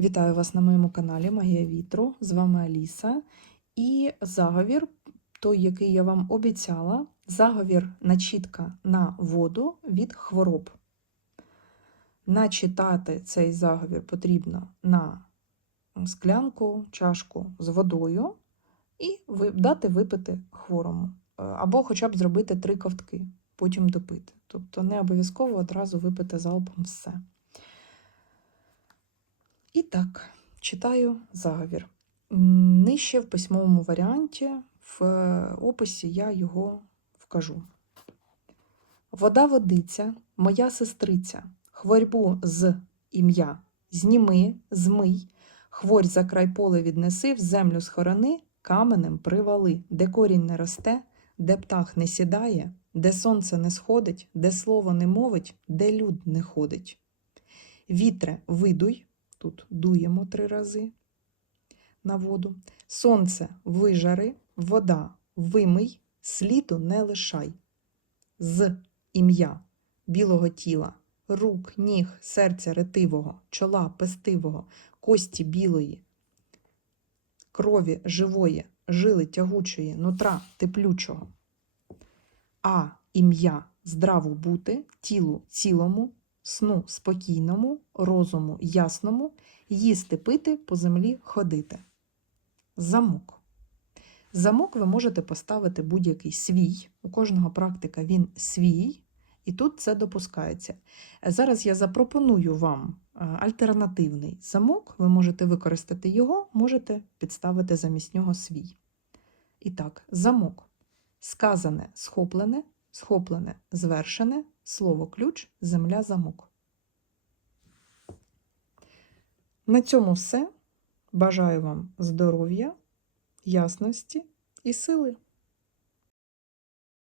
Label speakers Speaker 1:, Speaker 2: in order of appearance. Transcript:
Speaker 1: Вітаю вас на моєму каналі Магія Вітру. З вами Аліса. І заговір, той, який я вам обіцяла, заговір начітка на воду від хвороб. Начитати цей заговір потрібно на склянку, чашку з водою і дати випити хворому. Е, Або хоча б зробити три ковтки, потім допити. Тобто не обов'язково одразу випити залпом все. І так, читаю заговір. Нижче в письмовому варіанті, в е, описі я його вкажу. Вода водиця, моя сестриця, хворьбу з ім'я, зніми, змий, хворь за край поле віднеси, в землю схорони, каменем привали, де корінь не росте, де птах не сідає, де сонце не сходить, де слово не мовить, де люд не ходить. Вітре, видуй, тут дуємо три рази на воду. Сонце вижари, вода вимий, сліду не лишай. З ім'я білого тіла, рук, ніг, серця ретивого, чола пестивого, кості білої, крові живої, жили тягучої, нутра теплючого. А ім'я здраву бути, тілу цілому, сну спокійному, розуму ясному, їсти пити, по землі ходити. Замок. Замок ви можете поставити будь-який свій. У кожного практика він свій, і тут це допускається. Зараз я запропоную вам е, альтернативний замок. Ви можете використати його, можете підставити замість нього свій. І так, замок. Сказане схоплене, схоплене звершене, слово ключ, земля замок. На цьому все. Бажаю вам здоров'я, ясності і сили.